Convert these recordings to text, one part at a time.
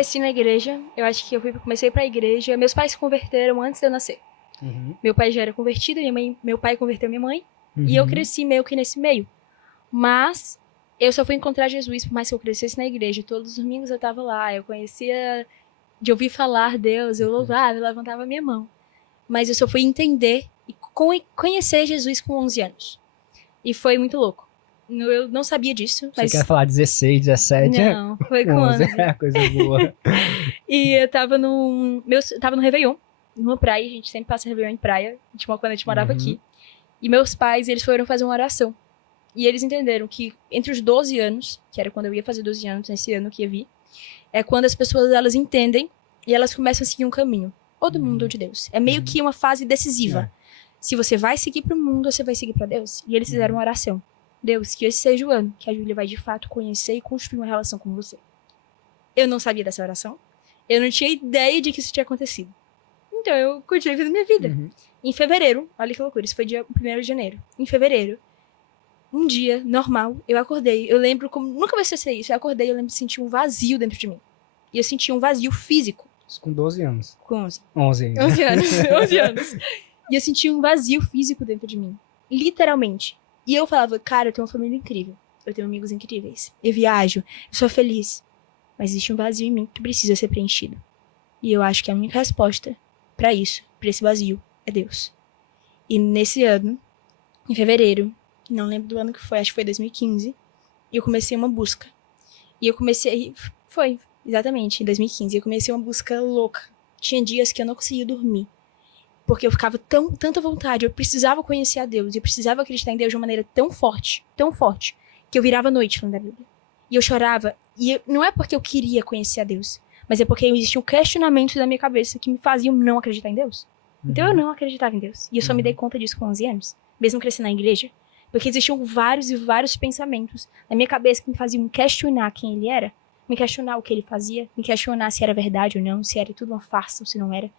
Cresci na igreja, eu acho que comecei pra igreja, meus pais se converteram antes de eu nascer. Meu pai já era convertido, meu pai converteu minha mãe, e eu cresci meio que nesse meio. Mas eu só fui encontrar Jesus, por mais que eu crescesse na igreja, todos os domingos eu tava lá, eu conhecia, de ouvir falar Deus, eu louvava, eu levantava minha mão. Mas eu só fui entender e conhecer Jesus com 11 anos. E foi muito louco. Eu não sabia disso. Mas... Você quer falar 16, 17? Não, foi com 11. É coisa boa. E eu tava no Réveillon, numa praia, a gente sempre passa Réveillon em praia, quando a gente morava aqui. E meus pais, eles foram fazer uma oração. E eles entenderam que entre os 12 anos, que era quando eu ia fazer 12 anos, nesse ano que ia vir, é quando as pessoas, elas entendem e elas começam a seguir um caminho. Ou do mundo ou de Deus. É meio que uma fase decisiva. Se você vai seguir pro mundo, ou você vai seguir pra Deus. E eles fizeram uma oração. Deus, que esse seja o ano que a Júlia vai de fato conhecer e construir uma relação com você. Eu não sabia dessa oração. Eu não tinha ideia de que isso tinha acontecido. Então eu continuei fazendo minha vida. Em fevereiro, olha que loucura, isso foi dia 1º de janeiro. Em fevereiro, um dia normal, eu acordei. Eu lembro como nunca vai ser isso. Eu acordei, eu lembro de sentir um vazio dentro de mim. E eu senti um vazio físico. Isso com 12 anos. Com 11. 11 ainda. 11 anos. 11 anos. E eu senti um vazio físico dentro de mim. Literalmente. E eu falava, cara, eu tenho uma família incrível. Eu tenho amigos incríveis. Eu viajo. Eu sou feliz. Mas existe um vazio em mim que precisa ser preenchido. E eu acho que a única resposta pra isso, pra esse vazio, é Deus. E nesse ano, em fevereiro, não lembro do ano que foi, acho que foi 2015, eu comecei uma busca. E eu comecei... Foi, exatamente, em 2015. Eu comecei uma busca louca. Tinha dias que eu não conseguia dormir. Porque eu ficava tanta vontade, eu precisava conhecer a Deus, eu precisava acreditar em Deus de uma maneira tão forte, que eu virava a noite lendo a Bíblia. E eu chorava, não é porque eu queria conhecer a Deus, mas é porque existiam questionamentos na minha cabeça que me faziam não acreditar em Deus. Então eu não acreditava em Deus, e eu só me dei conta disso com 11 anos, mesmo crescendo na igreja, porque existiam vários e vários pensamentos na minha cabeça que me faziam questionar quem ele era, me questionar o que ele fazia, me questionar se era verdade ou não, se era tudo uma farsa ou se não era.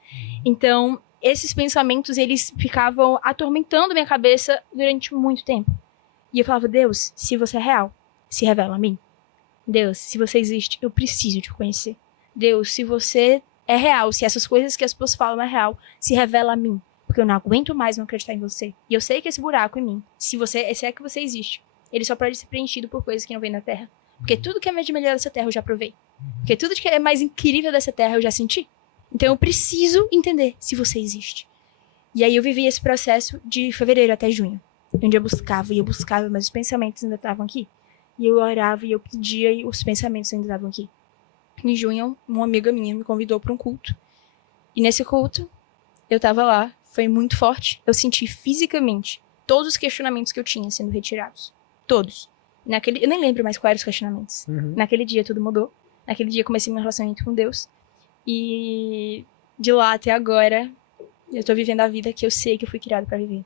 Então... esses pensamentos, eles ficavam atormentando minha cabeça durante muito tempo. E eu falava, Deus, se você é real, se revela a mim. Deus, se você existe, eu preciso te conhecer. Deus, se você é real, se essas coisas que as pessoas falam é real, se revela a mim. Porque eu não aguento mais não acreditar em você. E eu sei que esse buraco em mim, se é que você existe, ele só pode ser preenchido por coisas que não vêm da terra. Porque tudo que é de melhor dessa terra eu já provei. Porque tudo que é mais incrível dessa terra eu já senti. Então eu preciso entender se você existe. E aí eu vivi esse processo de fevereiro até junho. Onde eu buscava, mas os pensamentos ainda estavam aqui. E eu orava e eu pedia e os pensamentos ainda estavam aqui. Em junho, uma amiga minha me convidou para um culto. E nesse culto, eu tava lá, foi muito forte. Eu senti fisicamente todos os questionamentos que eu tinha sendo retirados. Todos. Eu nem lembro mais quais eram os questionamentos. Naquele dia tudo mudou. Naquele dia eu comecei meu relacionamento com Deus. E de lá até agora, eu tô vivendo a vida que eu sei que eu fui criada pra viver.